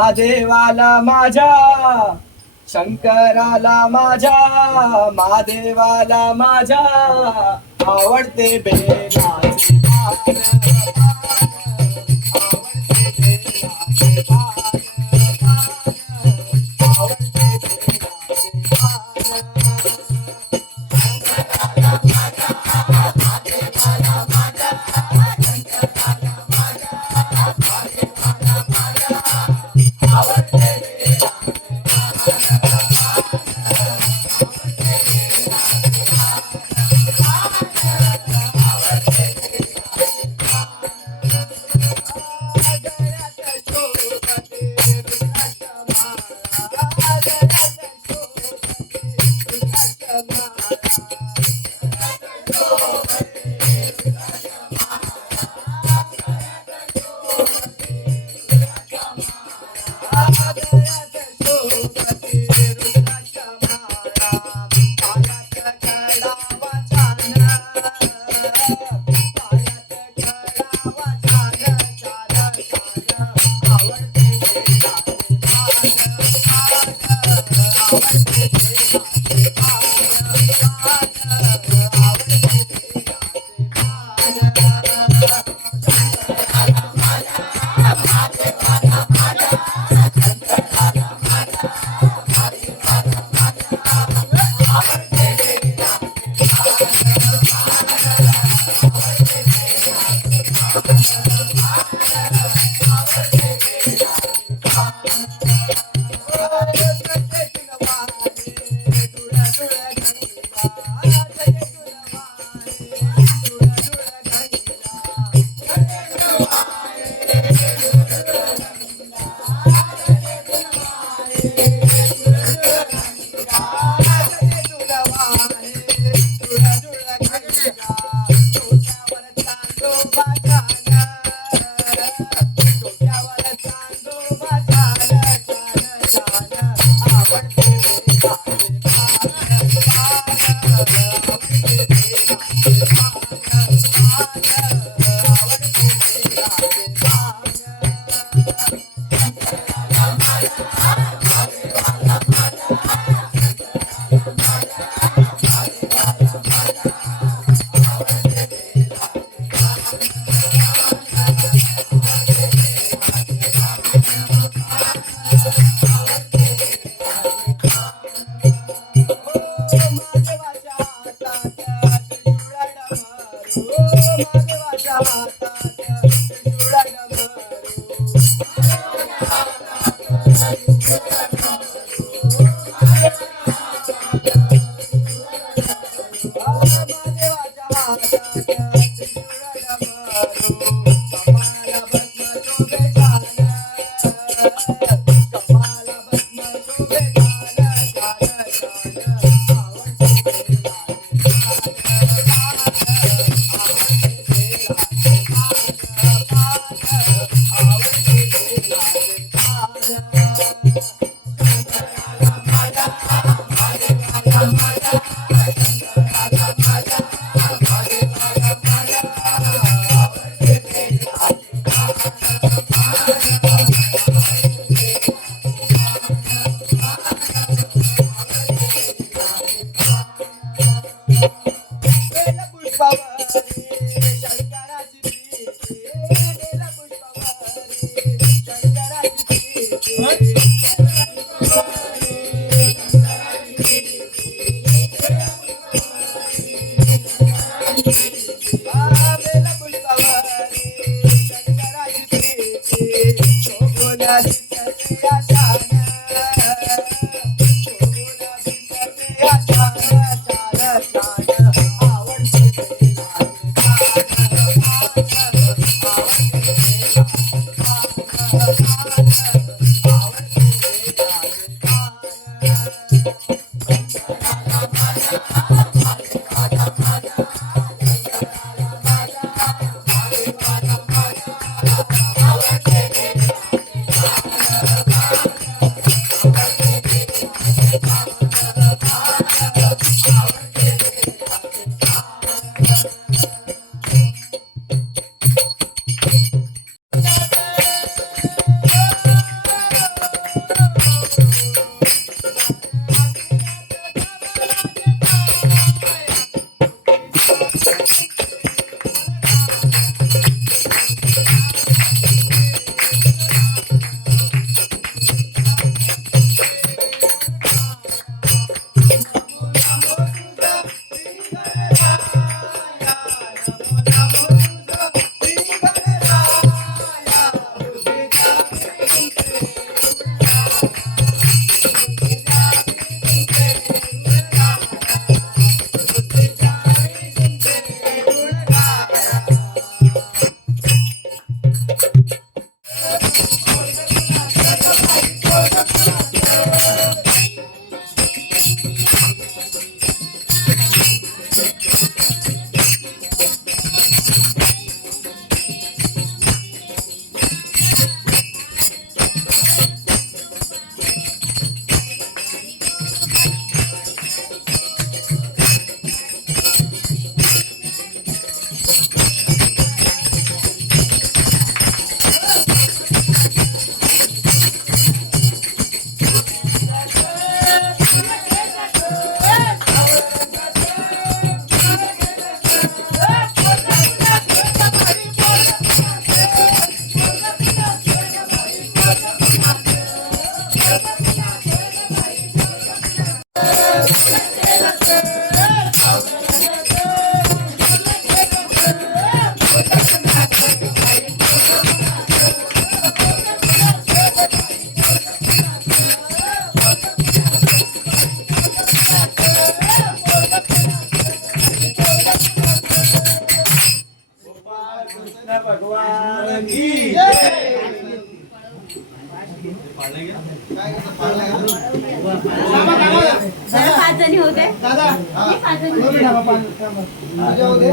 महादेवाला माझ्या शंकराला माझ्या महादेवाला माझ्या आवडते बेलाचे कृष्ण भगवान की पाच जणी होते. पाच जणी होते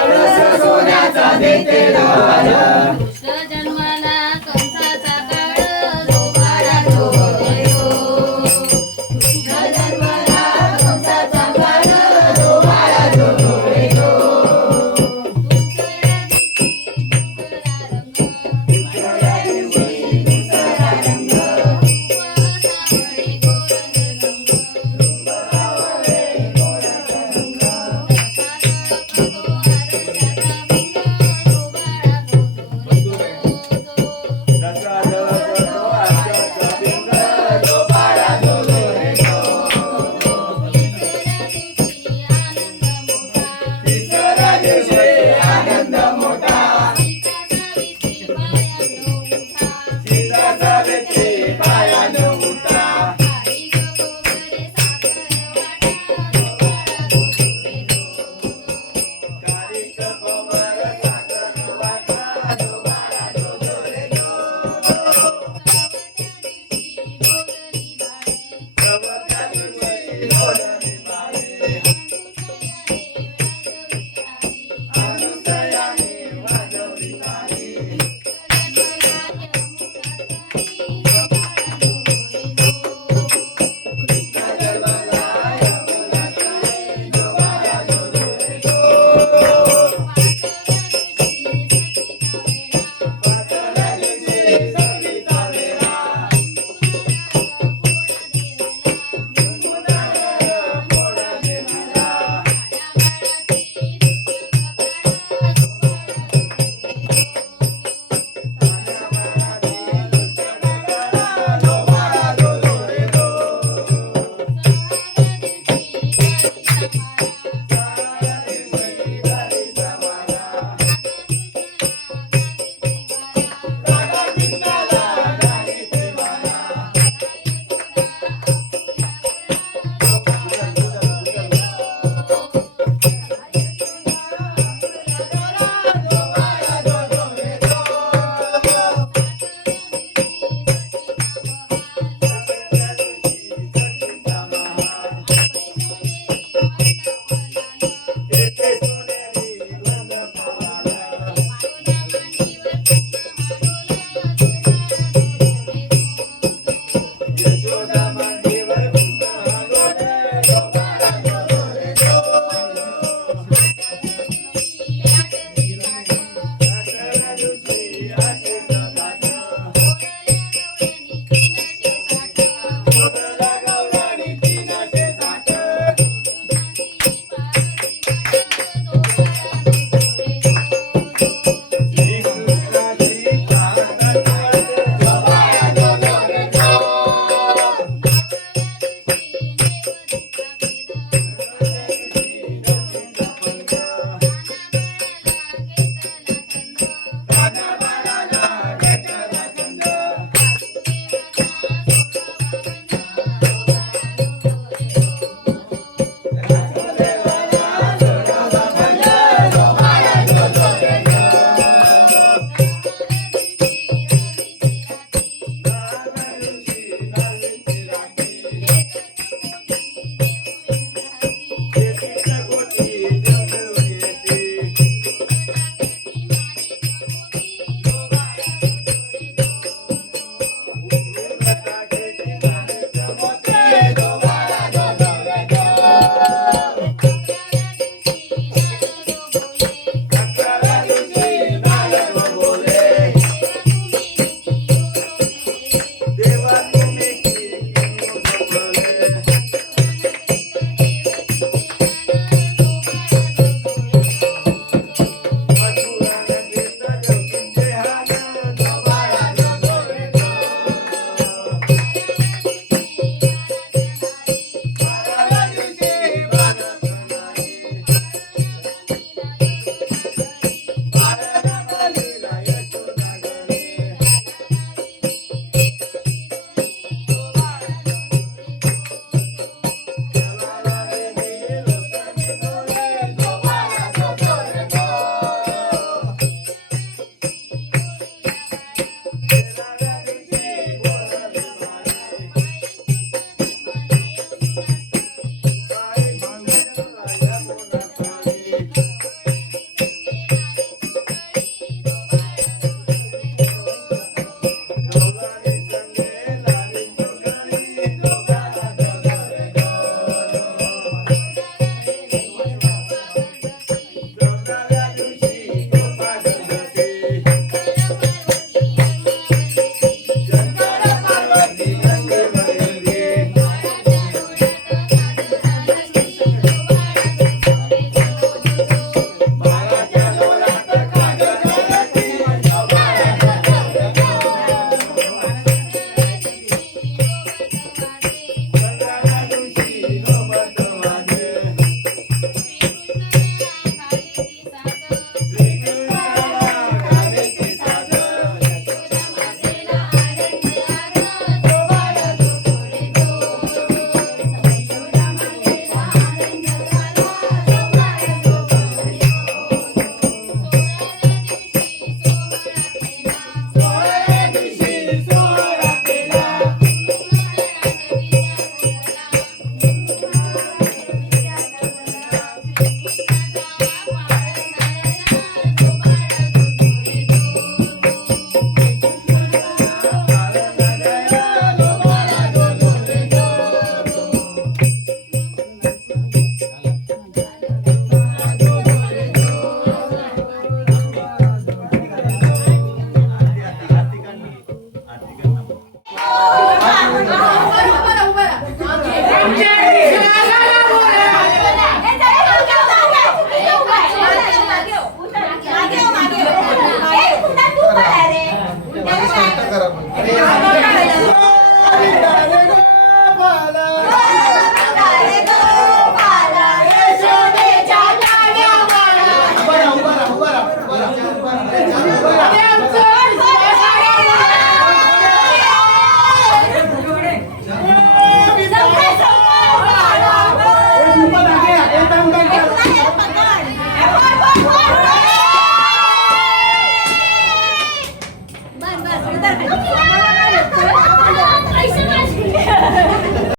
कळस सोन्याचा देते